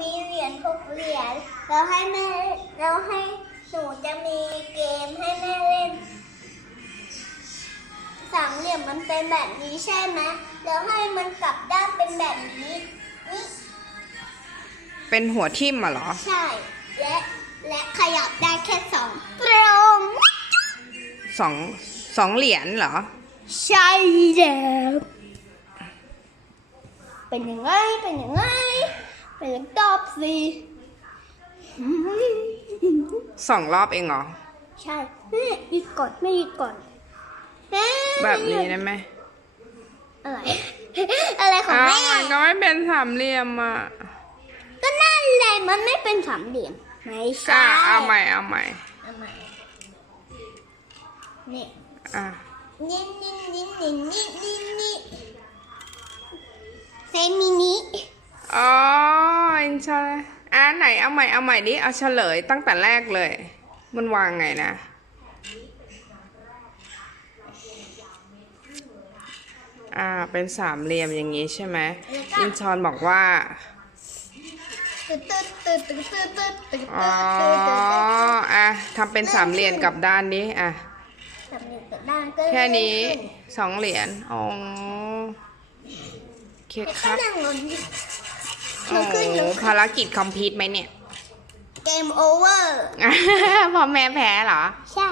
มีเหรียญหกเหรียญแล้วให้แม่แล้วให้หนูจะมีเกมให้แม่เล่นสามเหลี่ยมมันเป็นแบบนี้ใช่ไหมแล้วให้มันกลับด้านเป็นแบบนี้นี่เป็นหัวทิ่มอะเหรอ ใช่ และและขยับได้แค่สองตรงสองสองเหรียญเหรอ ใช่แล้วเป็นยังไงเป็นยังไง เป็นยังตอบสิสองรอบเองเหรอ ใช่แม่อีกก่อนไม่อีกก่อนแม่แบบนี้ได้ไหมอะไร อะไรของอ้าวแม่มันก็ไม่เป็นสามเหลี่ยมอะ ก็นั่นแหละมันไม่เป็นสามเหลี่ยม ไม่ใช่อะเอาใหม่เอาใหม่เอาใหม่นี่อะนี่นี่นี่นี่นี่นี่นี่เซมินิ อ๋ออินชาอะไหนเอาใหม่เอาใหม่ดิเอาเฉลยตั้งแต่แรกเลย มันวางไงนะอ่าเป็นสามเหลี่ยมอย่างนี้ใช่ไหมอินชอนบอกว่าอ๋ออะทำเป็นสามเหลี่ยมกับด้านนี้อะแค่นี้สองเหรียญอ๋อเคแล้วครับ นั่งลงโอ้โหภารกิจคอมพลีทไหมเนี่ย เกมโอเวอร์พอแม่แพ้เหรอ ใช่